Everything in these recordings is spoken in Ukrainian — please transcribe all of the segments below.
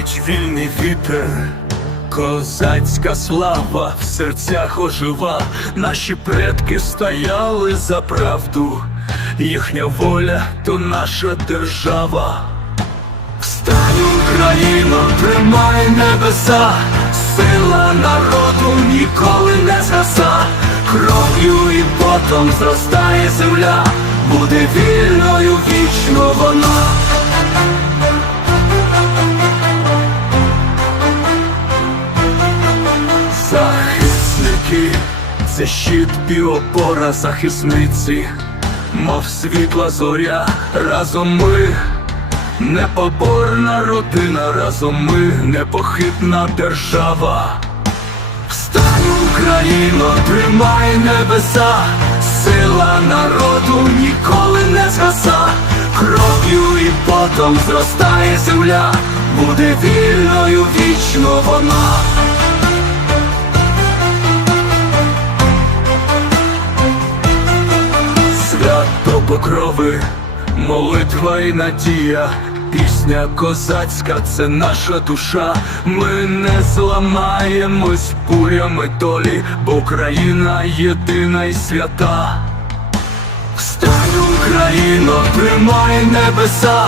шумить вільний вітер, козацька слава в серцях ожива, наші предки стояли за правду, їхня воля то наша держава. Встань, Україно, тримай небеса, сила народу ніколи не згаса, кров'ю і потом зростає земля, буде вільною вічно вона. Захисники, це щит біопора захисниці, мов світла зоря, разом ми. Непоборна родина, разом ми непохитна держава. Встань, Україно, тримай небеса, сила народу ніколи не згаса, кров'ю і потом зростає земля, буде вільною вічно вона. Покрови, молитва і надія, пісня козацька, це наша душа. Ми не зламаємось бурями долі, бо Україна єдина і свята. Встань, Україно, тримай небеса,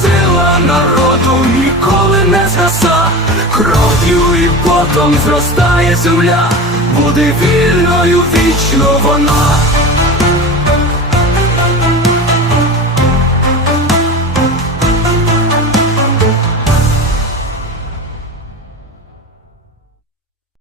сила народу ніколи не згаса, кров'ю і потом зростає земля, буде вільною вічно вона.